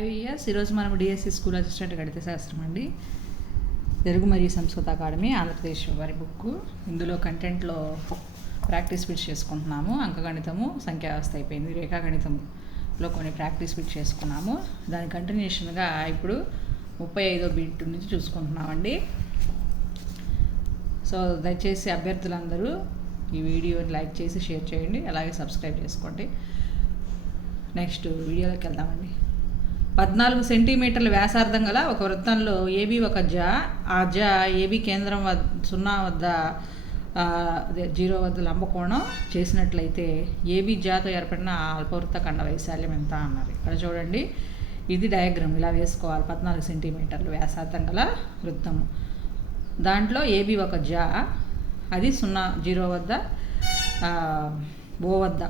IVS ఈరోజు మనం DSC school assistant గణిత శాస్త్రం అండి. తెలుగు మరియు సంస్కృత అకాడమీ ఆంధ్రప్రదేశ్ వారి బుక్. ఇందులో కంటెంట్లో ప్రాక్టీస్ బిట్స్ చేసుకుంటున్నాము. అంకగణితము, సంఖ్యా వ్యవస్థ అయిపోయింది. రేఖాగణితంలో కొన్ని ప్రాక్టీస్ బిట్స్ చేసుకున్నాము. దాని కంటిన్యూషన్గా ఇప్పుడు 35వ బిట్ నుంచి చూసుకుంటున్నామండి. సో దయచేసి అభ్యర్థులందరూ ఈ వీడియోని లైక్ చేసి షేర్ చేయండి, అలాగే సబ్స్క్రైబ్ చేసుకోండి. నెక్స్ట్ వీడియోలోకి వెళ్దామండి. 14 సెంటీమీటర్ల వ్యాసార్థం గల ఒక వృత్తంలో ఏబి ఒక జా, ఆ జా ఏబి కేంద్రం 0 వద్ద 0 వద్ద లంబకోణం చేసినట్లయితే ఏబి జాతో ఏర్పడిన అల్పవృత్త ఖండ వైశాల్యం ఎంత అన్నారు. ఇక్కడ చూడండి, ఇది డయాగ్రామ్ ఇలా వేసుకోవాలి. 14 సెంటీమీటర్లు వ్యాసార్థం గల వృత్తము, దాంట్లో ఏబి ఒక జా, అది 0 వద్ద ఓ వద్ద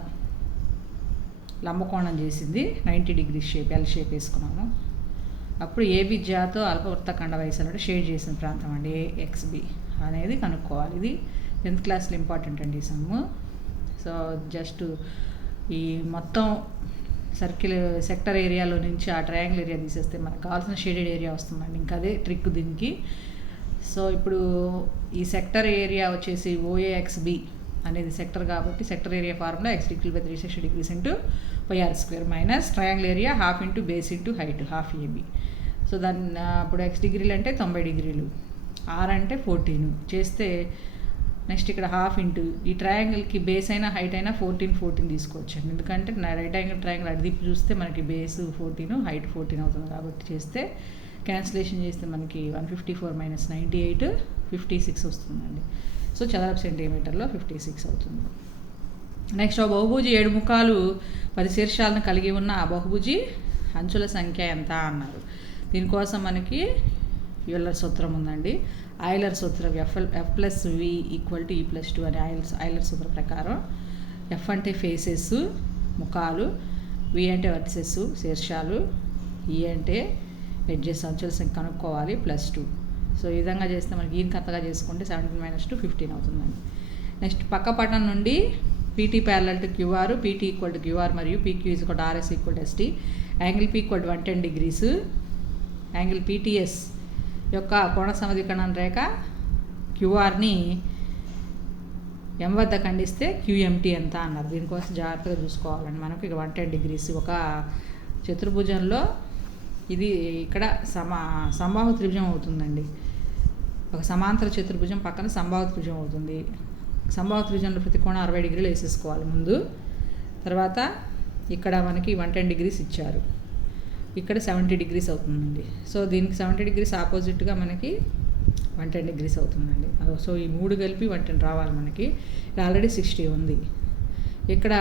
లంబకోణం చేసింది. 90 డిగ్రీ షేప్, ఎల్ షేప్ వేసుకున్నాము. అప్పుడు ఏబి జాతో అల్పవృత్త ఖండ వైశాల్యం షేడ్ చేసిన ప్రాంతం అండి ఏఎక్స్బి అనేది కనుక్కోవాలి. ఇది 10th క్లాస్లో ఇంపార్టెంట్ అండి ఈ సమ్ము. సో జస్ట్ ఈ మొత్తం సర్కిల్ సెక్టర్ ఏరియాలో నుంచి ఆ ట్రయాంగిల్ ఏరియా తీసేస్తే మనకు కావాల్సిన షేడెడ్ ఏరియా వస్తుందండి. ఇంకా అదే ట్రిక్ దీనికి. సో ఇప్పుడు ఈ సెక్టర్ ఏరియా వచ్చేసి ఓఏఎక్స్బి అనేది సెక్టర్ కాబట్టి sector area formula x = 360 degrees into πr² minus triangle area ½ into base into height ½ AB. So దాన్ని ఇప్పుడు x డిగ్రీలు అంటే 90 డిగ్రీలు, r అంటే 14 చేస్తే నెక్స్ట్ ఇక్కడ ½ ఇంటూ ఈ ట్రయాంగిల్కి బేస్ అయినా హైట్ అయినా 14 తీసుకోవచ్చు అండి. ఎందుకంటే రైట్ యాంగిల్ ట్రయాంగిల్ అడిదిప్పి చూస్తే మనకి బేస్ 14 హైట్ 14 అవుతుంది కాబట్టి చేస్తే క్యాన్సిలేషన్ చేస్తే మనకి 154 - 98 56 వస్తుందండి. సో చదరపు సెంటీమీటర్లో 56 అవుతుంది. నెక్స్ట్ ఆ బహుభుజి 7 ముఖాలు 10 శీర్షాలను కలిగి ఉన్న ఆ బహుభుజి అంచుల సంఖ్య ఎంత అన్నారు. దీనికోసం మనకి యూలర్ సూత్రం ఉందండి. ఆయిలర్ సూత్రం F+V = E+2 అనే ఆయిలర్ సూత్రం ప్రకారం F అంటే ఫేసెస్ ముఖాలు, V అంటే వర్టిసెస్ శీర్షాలు, E అంటే ఎడ్జెస్ అంచుల సంఖ్య కనుక్కోవాలి +2. సో ఈ విధంగా చేస్తే మనకి ఈయన కథగా చేసుకుంటే 17 - 2 15 అవుతుందండి. నెక్స్ట్ పక్క పటం నుండి PT parallel to QR, PT = QR మరియు PQ = RS = ST, angle P = 110 degrees, angle PTS యొక్క కోణ సమద్వికరణం రేఖ QRని M వద్ద ఖండిస్తే QMT ఎంత అన్నారు. దీనికోసం జాగ్రత్తగా చూసుకోవాలండి. మనకు ఇక 110 degrees ఒక చతుర్భుజంలో ఇది ఇక్కడ సంబాహు త్రిభుజం అవుతుందండి. ఒక సమాంతర చతుర్భుజం పక్కన సంబాహు త్రిభుజం అవుతుంది. సంబాహు త్రిభుజంలో ప్రతి కోణం 60 డిగ్రీలు వేసేసుకోవాలి ముందు. తర్వాత ఇక్కడ మనకి 110 degrees ఇచ్చారు, ఇక్కడ 70 degrees అవుతుందండి. సో దీనికి 70 degrees ఆపోజిట్గా మనకి 110 degrees అవుతుందండి. సో ఈ 3 కలిపి 110 రావాలి మనకి. ఇక్కడ ఆల్రెడీ 60 ఉంది. ఇక్కడ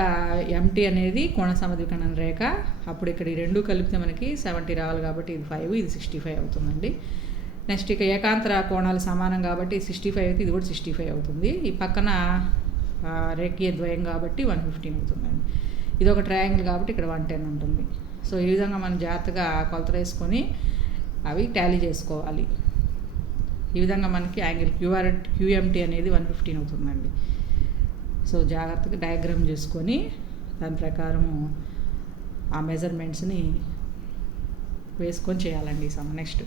MT అనేది కోణ సమద్వికరణం రేఖ. అప్పుడు ఇక్కడ ఈ రెండు కలిపితే మనకి 70 రావాలి కాబట్టి ఇది 5, ఇది 65 అవుతుందండి. నెక్స్ట్ ఇక ఏకాంతర కోణాలు సమానం కాబట్టి 65 అయితే ఇది కూడా 65 అవుతుంది. ఈ పక్కన రేఖీయ ద్వయం కాబట్టి 115 అవుతుందండి. ఇది ఒక ట్రయాంగిల్ కాబట్టి ఇక్కడ 110 ఉంటుంది. సో ఈ విధంగా మనం జాగ్రత్తగా కొలతలు వేసుకొని అవి టాలీ చేసుకోవాలి. ఈ విధంగా మనకి యాంగిల్ QMT అనేది 115 అవుతుందండి. సో జాగ్రత్తగా డయాగ్రామ్ చేసుకొని దాని ప్రకారము ఆ మెజర్మెంట్స్ని వేసుకొని చేయాలండి ఈ సమ్. నెక్స్ట్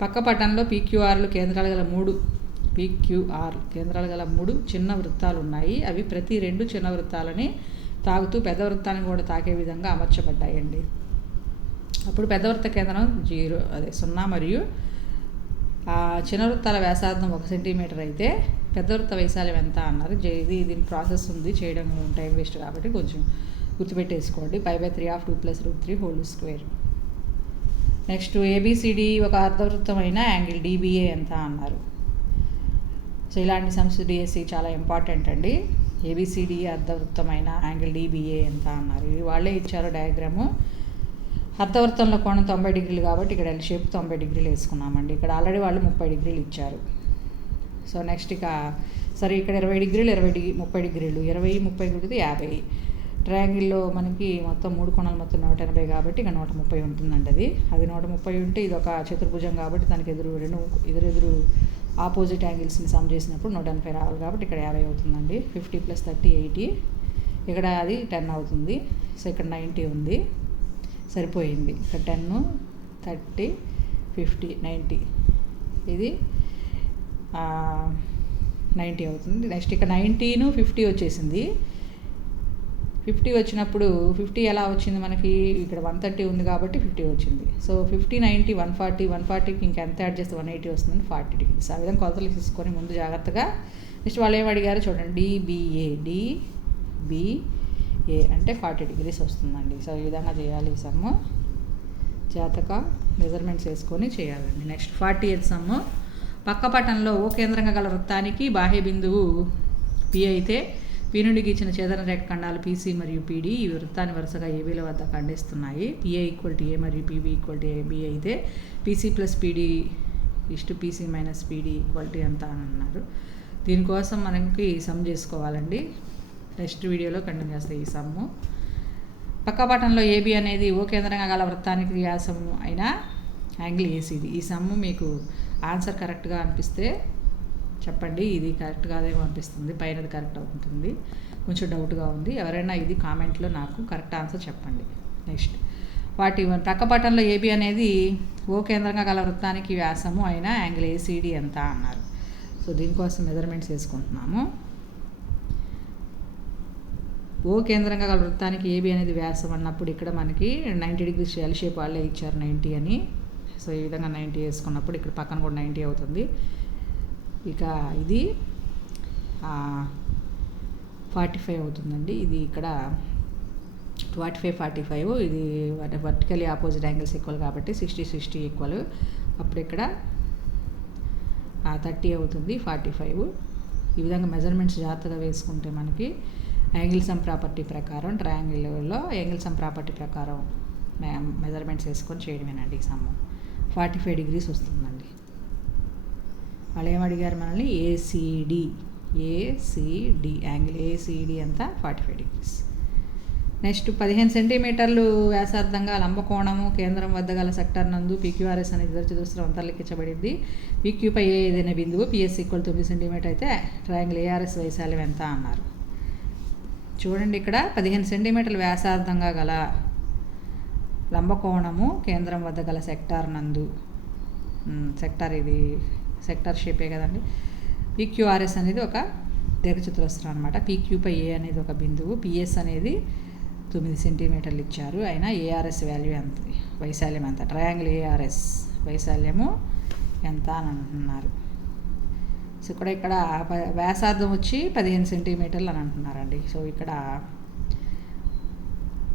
పక్క పటంలో PQR కేంద్రాలు గల 3 చిన్న వృత్తాలు ఉన్నాయి. అవి ప్రతి 2 చిన్న వృత్తాలని తాగుతూ పెద్ద వృత్తాన్ని కూడా తాకే విధంగా అమర్చబడ్డాయండి. అప్పుడు పెద్ద వృత్త కేంద్రం 0 మరియు చిన్న వృత్తాల వ్యాసార్థం 1 సెంటీమీటర్ అయితే పెద్ద వృత్త వైశాల్యం ఎంత అన్నారు. దీని ప్రాసెస్ ఉంది, చేయడం టైం వేస్ట్ కాబట్టి కొంచెం గుర్తుపెట్టేసుకోండి. π/3 2 + √3² నెక్స్ట్ ABCD ఒక అర్ధవృత్తమైన యాంగిల్ DBA ఎంత అన్నారు. సో ఇలాంటి సమ్స్ డిఎస్సి చాలా ఇంపార్టెంట్ అండి. ABCD అర్ధవృత్తమైన యాంగిల్ DBA ఎంత అన్నారు. ఇది వాళ్ళే ఇచ్చారు డయాగ్రాము. అర్ధవృత్తంలో కోణం 90 డిగ్రీలు కాబట్టి ఇక్కడ ఎల్ షేప్ 90 డిగ్రీలు వేసుకున్నామండి. ఇక్కడ ఆల్రెడీ వాళ్ళు 30 డిగ్రీలు ఇచ్చారు. సో నెక్స్ట్ ఇక సరే ఇక్కడ 20 డిగ్రీలు 30 డిగ్రీలు 20 30 కుడితే 50. ట్రయాంగిల్లో మనకి మొత్తం 3 కోణాలు మొత్తం 180 కాబట్టి ఇక 130 ఉంటుందండి. అది 130 ఉంటే ఇది ఒక చతుర్భుజం కాబట్టి దానికి ఎదురు ఆపోజిట్ యాంగిల్స్ని సమ్ చేసినప్పుడు 180 రావాలి కాబట్టి ఇక్కడ 50 అవుతుందండి. 50 + 30 80. ఇక్కడ అది 10 అవుతుంది. సో ఇక్కడ 90 ఉంది. సరిపోయింది. ఇక్కడ 10, 30, 50, 90, ఇది 90 అవుతుంది. నెక్స్ట్ ఇక్కడ 90, 50 వచ్చేసింది. 50 వచ్చినప్పుడు 50 ఎలా వచ్చింది మనకి, ఇక్కడ 130 ఉంది కాబట్టి 50 వచ్చింది. సో 50, 90, 140, 140కి ఇంకా ఎంత యాడ్ చేస్తే 180 వస్తుంది, 40 డిగ్రీస్. ఆ విధంగా కొలతలు తీసుకొని ముందు జాగ్రత్తగా. నెక్స్ట్ వాళ్ళు ఏమి అడిగారు చూడండి, డిబిఏ అంటే 40 డిగ్రీస్ వస్తుందండి. సో ఈ విధంగా చేయాలి ఈ సమ్ము. జాగ్రత్తగా మెజర్మెంట్స్ వేసుకొని చేయాలండి. నెక్స్ట్ 40th సమ్ము. పక్క పటంలో ఓ కేంద్రంగా గల వృత్తానికి బాహ్య బిందువు పి అయితే పి నుండి గీచిన ఛేదన రేఖ ఖండాలు పీసీ మరియు పీడీ ఈ వృత్తాన్ని వరుసగా ఏబీల వద్ద ఖండిస్తున్నాయి. పిఏ ఈక్వల్ టు ఏ మరియు పీబీ ఈక్వల్ టు ఏబీ అయితే PC plus PD is to PC minus PD equal to ఎంత అని అన్నారు. దీనికోసం మనకి సమ్ చేసుకోవాలండి. నెక్స్ట్ వీడియోలో కంటిన్యూ చేస్తాయి ఈ సమ్ము. పక్కపటంలో ఏబీ అనేది ఓ కేంద్రంగా గల వృత్తానికి వ్యాసం అయిన యాంగిల్ ఏసీడీ. ఈ సమ్ము మీకు ఆన్సర్ కరెక్ట్గా అనిపిస్తే చెప్పండి, ఇది కరెక్ట్ కాదేమో అనిపిస్తుంది, పైనది కరెక్ట్ అవుతుంది, కొంచెం డౌట్గా ఉంది. ఎవరైనా ఇది కామెంట్లో నాకు కరెక్ట్ ఆన్సర్ చెప్పండి. నెక్స్ట్ 41. పక్కపటంలో ఏబీ అనేది ఓ కేంద్రంగా గల వృత్తానికి వ్యాసము అయిన యాంగిల్ ఏసీడీ ఎంత అన్నారు. సో దీనికోసం మెజర్మెంట్స్ వేసుకుంటున్నాము. ఓ కేంద్రంగా గల వృత్తానికి ఏబీ అనేది వ్యాసం అన్నప్పుడు ఇక్కడ మనకి 90 డిగ్రీస్ ఎల్ షేప్ వాళ్ళే ఇచ్చారు 90 అని. సో ఈ విధంగా 90 వేసుకున్నప్పుడు ఇక్కడ పక్కన కూడా 90 అవుతుంది. ఇక ఇది 45 అవుతుందండి. ఇది ఇక్కడ 45, 45, ఇది వర్టికలీ ఆపోజిట్ యాంగిల్స్ ఈక్వల్ కాబట్టి 60, 60 ఈక్వల్. అప్పుడు ఇక్కడ 30 అవుతుంది, 45. ఈ విధంగా మెజర్మెంట్స్ జాగ్రత్తగా వేసుకుంటే మనకి యాంగిల్ సమ్ ప్రాపర్టీ ప్రకారం ట్రయాంగిల్లో యాంగిల్ సమ్ ప్రాపర్టీ ప్రకారం మెజర్మెంట్స్ వేసుకొని చేయడమేనండి ఈ సమ్ము. 45 డిగ్రీస్ వస్తుందండి. వాళ్ళు ఏమడిగారు మనల్ని, ఏసీడీ యాంగిల్ ఏసీడీ ఎంత 45 డిగ్రీస్. నెక్స్ట్ 15 సెంటీమీటర్లు వ్యాసార్థంగా లంబకోణము కేంద్రం వద్ద గల సెక్టర్ నందు పీక్యూఆర్ఎస్ అనేది దీర్ఘచతురస్రం అంతర్లిఖించబడింది. పీక్యూపై ఏదైనా బిందువు పిఎస్ ఈక్వల్ 9 సెంటీమీటర్ అయితే ట్రయాంగిల్ ఏఆర్ఎస్ వైశాల్యం ఎంత అన్నారు. చూడండి, ఇక్కడ 15 సెంటీమీటర్ల వ్యాసార్థంగా గల లంబకోణము కేంద్రం వద్ద గల సెక్టార్ నందు, సెక్టార్ ఇది సెక్టార్ షేపే కదండి. పీక్యూఆర్ఎస్ అనేది ఒక దీర్ఘచతురస్రం అనమాట. పీక్యూపై ఏ అనేది ఒక బిందువు, పిఎస్ అనేది 9 సెంటీమీటర్లు ఇచ్చారు. అయినా ఏఆర్ఎస్ వాల్యూ ఎంత, వైశాల్యం ఎంత, ట్రయాంగిల్ ఏఆర్ఎస్ వైశాల్యము ఎంత అని అంటున్నారు. సో ఇక్కడ వ్యాసార్థం వచ్చి 15 సెంటీమీటర్లు అని అంటున్నారండి. సో ఇక్కడ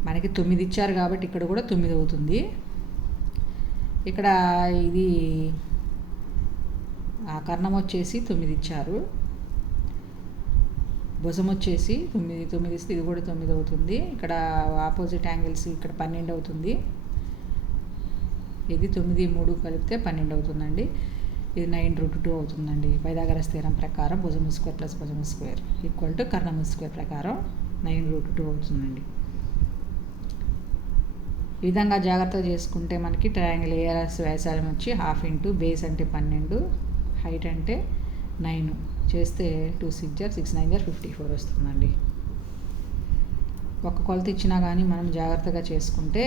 మనకి 9 ఇచ్చారు కాబట్టి ఇక్కడ కూడా 9 అవుతుంది. ఇక్కడ ఇది కర్ణం వచ్చేసి 9 ఇచ్చారు, భుజం వచ్చేసి 9 ఇస్తే ఇది కూడా 9 అవుతుంది. ఇక్కడ ఆపోజిట్ యాంగిల్స్ ఇక్కడ 12 అవుతుంది. ఇది 9, 3 కలిపితే 12 అవుతుందండి. ఇది 9√2 అవుతుందండి. పైథాగరస్ థీరం ప్రకారం భుజము స్క్వేర్ ప్లస్ భుజము స్క్వేర్ ఈక్వల్ టు కర్ణము స్క్వేర్ ప్రకారం 9√2 అవుతుందండి. ఈ విధంగా జాగ్రత్తగా చేసుకుంటే మనకి ట్రయాంగిల్ ఏఆర్ఎస్ వ్యాసాల్యం వచ్చి 1/2 ఇంటూ బేస్ అంటే 12, హైట్ అంటే 9 చేస్తే 2 6 6 9 54 వస్తుందండి. ఒక్క కొలత ఇచ్చినా కానీ మనం జాగ్రత్తగా చేసుకుంటే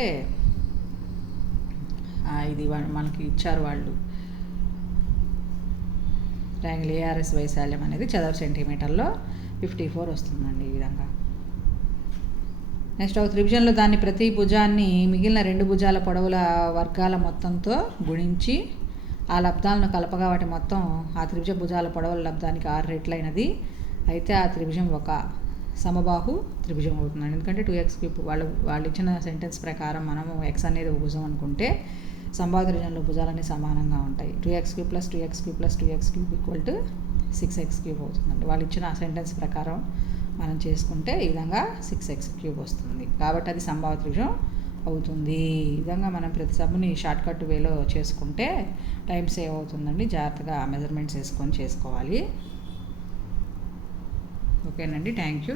ఇది మనకి ఇచ్చారు వాళ్ళు. ట్రయాంగిల్ ఏఆర్ఎస్ వైశాల్యం అనేది చదరపు సెంటీమీటర్లో 54 వస్తుందండి ఈ విధంగా. నెక్స్ట్ ఒక త్రిభుజంలో దాన్ని ప్రతి భుజాన్ని మిగిలిన 2 భుజాల పొడవుల వర్గాల మొత్తంతో గుణించి ఆ లబ్ధాలను కలపగా వాటి మొత్తం ఆ త్రిభుజ భుజాల పొడవుల లబ్ధానికి 6 రెట్లైనది అయితే ఆ త్రిభుజం ఒక సమబాహు త్రిభుజం అవుతుందండి. ఎందుకంటే 2x³ వాళ్ళు ఇచ్చిన సెంటెన్స్ ప్రకారం మనము x అనేది ఒక భుజం అనుకుంటే సమబాహు త్రిభుజంలో భుజాలన్నీ సమానంగా ఉంటాయి. 2x³ + 2x³ + 2x³ = 6x³ అవుతుందండి. వాళ్ళు ఇచ్చిన సెంటెన్స్ ప్రకారం మనం చేసుకుంటే ఈ విధంగా 6x³ వస్తుంది. కాబట్టి అది సమబాహు త్రిభుజం అవుతుంది. ఈ విధంగా మనం ప్రతి సమ్ముని షార్ట్కట్ వేలో చేసుకుంటే టైం సేవ్ అవుతుందండి. జాగ్రత్తగా మెజర్మెంట్స్ వేసుకొని చేసుకోవాలి. ఓకేనండి, థ్యాంక్ యూ.